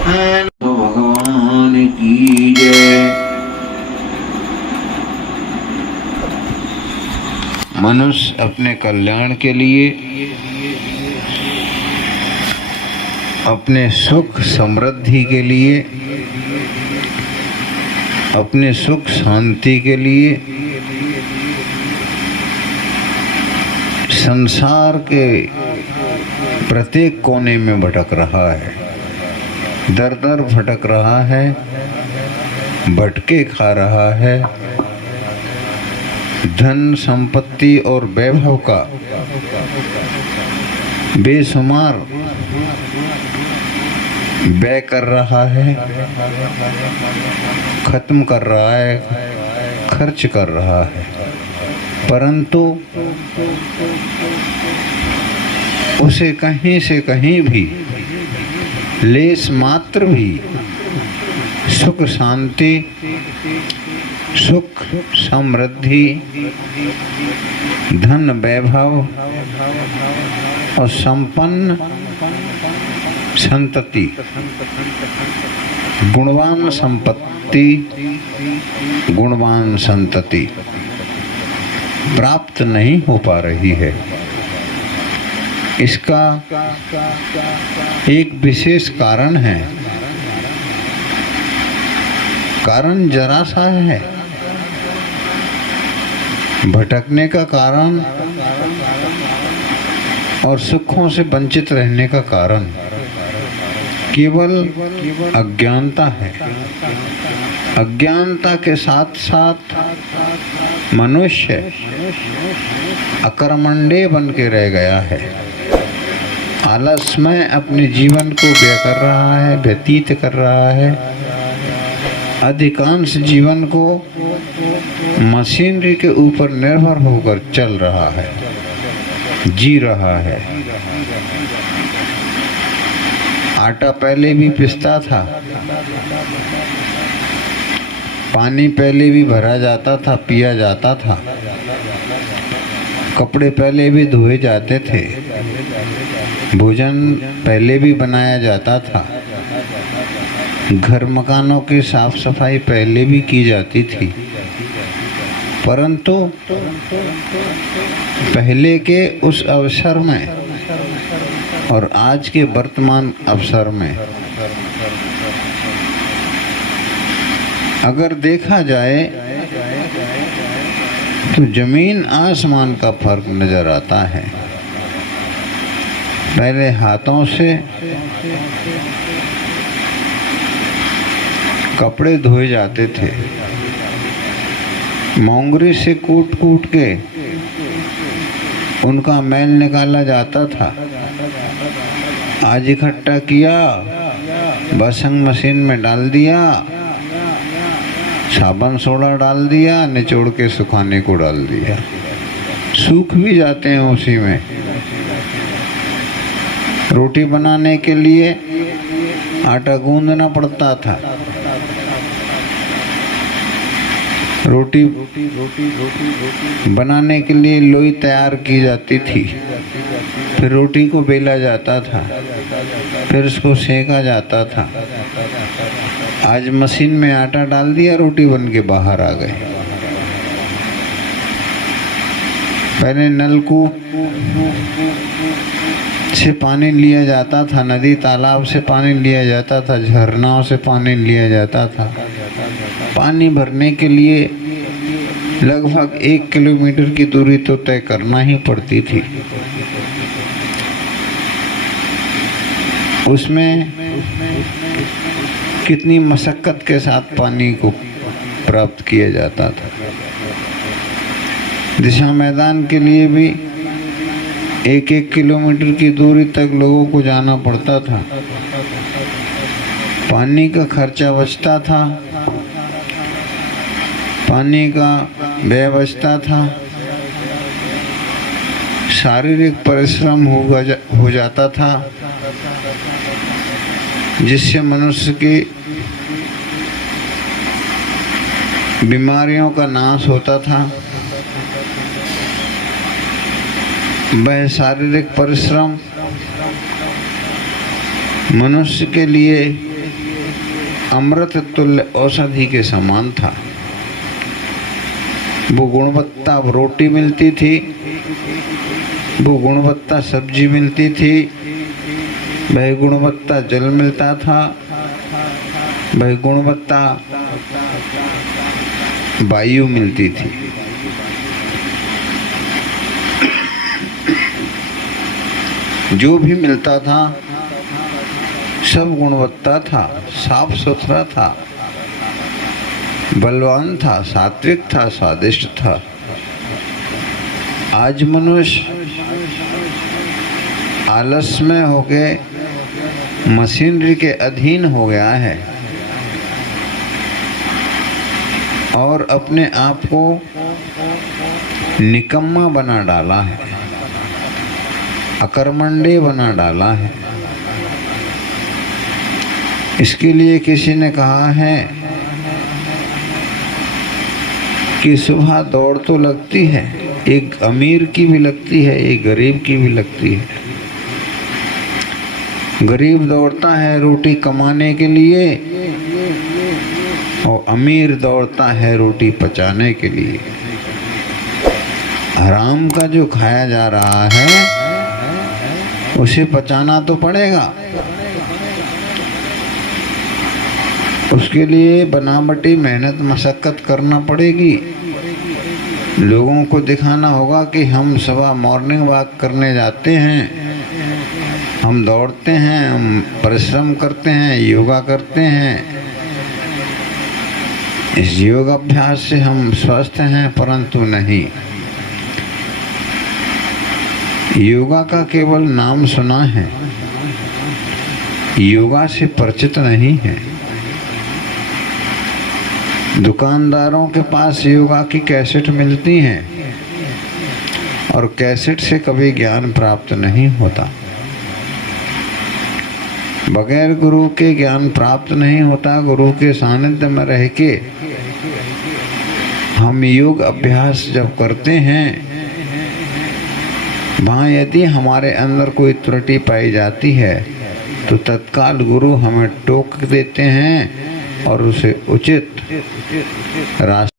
तो भगवान की जय। मनुष्य अपने कल्याण के लिए, अपने सुख समृद्धि के लिए, अपने सुख शांति के लिए संसार के प्रत्येक कोने में भटक रहा है, दर दर भटक रहा है, भटके खा रहा है। धन संपत्ति और वैभव का बेशुमार व्यय कर रहा है, खत्म कर रहा है, खर्च कर रहा है, परंतु उसे कहीं से कहीं भी लेस मात्र भी सुख शांति, सुख समृद्धि, धन वैभव और संपन्न संतति, गुणवान संपत्ति, गुणवान संतति प्राप्त नहीं हो पा रही है। इसका एक विशेष कारण है। कारण जरा सा है। भटकने का कारण और सुखों से वंचित रहने का कारण केवल अज्ञानता है। अज्ञानता के साथ साथ मनुष्य अकर्मण्य बन के रह गया है। आलसमय अपने जीवन को व्यय कर रहा है, व्यतीत कर रहा है। अधिकांश जीवन को मशीनरी के ऊपर निर्भर होकर चल रहा है, जी रहा है। आटा पहले भी पिसता था, पानी पहले भी भरा जाता था, पिया जाता था, कपड़े पहले भी धोए जाते थे, भोजन पहले भी बनाया जाता था, घर मकानों की साफ सफाई पहले भी की जाती थी। परंतु पहले के उस अवसर में और आज के वर्तमान अवसर में अगर देखा जाए तो जमीन आसमान का फर्क नजर आता है। पहले हाथों से कपड़े धोए जाते थे, मोंगरी से कूट कूट के उनका मैल निकाला जाता था। आज इकट्ठा किया, वॉशिंग मशीन में डाल दिया, साबुन सोडा डाल दिया, निचोड़ के सुखाने को डाल दिया, सूख भी जाते हैं उसी में। रोटी बनाने के लिए आटा गूंदना पड़ता था। रोटी बनाने के लिए लोई तैयार की जाती थी, फिर रोटी को बेला जाता था, फिर उसको सेका जाता था। आज मशीन में आटा डाल दिया, रोटी बन के बाहर आ गई। पहले नलकूप से पानी लिया जाता था, नदी तालाब से पानी लिया जाता था, झरनाओं से पानी लिया जाता था। पानी भरने के लिए लगभग 1 किलोमीटर की दूरी तो तय करना ही पड़ती थी। उसमें कितनी मशक्कत के साथ पानी को प्राप्त किया जाता था। दिशा मैदान के लिए भी 1-1 किलोमीटर की दूरी तक लोगों को जाना पड़ता था। पानी का खर्चा बचता था, पानी का व्यय बचता था, शारीरिक परिश्रम हो जाता था, जिससे मनुष्य की बीमारियों का नाश होता था। वह शारीरिक परिश्रम मनुष्य के लिए अमृत तुल्य औषधि के समान था। वो गुणवत्ता रोटी मिलती थी, वो गुणवत्ता सब्जी मिलती थी, वह गुणवत्ता जल मिलता था, वह गुणवत्ता वायु मिलती थी। जो भी मिलता था सब गुणवत्ता था, साफ सुथरा था, बलवान था, सात्विक था, स्वादिष्ट था। आज मनुष्य आलस में होके मशीनरी के अधीन हो गया है और अपने आप को निकम्मा बना डाला है, अकर्मण्य बना डाला है। इसके लिए किसी ने कहा है कि सुबह दौड़ तो लगती है, एक अमीर की भी लगती है, एक गरीब की भी लगती है। गरीब दौड़ता है रोटी कमाने के लिए और अमीर दौड़ता है रोटी पचाने के लिए। हराम का जो खाया जा रहा है उसे पचाना तो पड़ेगा, उसके लिए बनावटी मेहनत मशक्कत करना पड़ेगी। लोगों को दिखाना होगा कि हम सुबह मॉर्निंग वॉक करने जाते हैं, हम दौड़ते हैं, हम परिश्रम करते हैं, योगा करते हैं। इस योगाभ्यास से हम स्वस्थ हैं, परंतु नहीं, योगा का केवल नाम सुना है, योगा से परिचित नहीं है। दुकानदारों के पास योगा की कैसेट मिलती हैं और कैसेट से कभी ज्ञान प्राप्त नहीं होता। बगैर गुरु के ज्ञान प्राप्त नहीं होता। गुरु के सानिध्य में रह के हम योग अभ्यास जब करते हैं, वहाँ यदि हमारे अंदर कोई त्रुटि पाई जाती है तो तत्काल गुरु हमें टोक देते हैं और उसे उचित रास्ते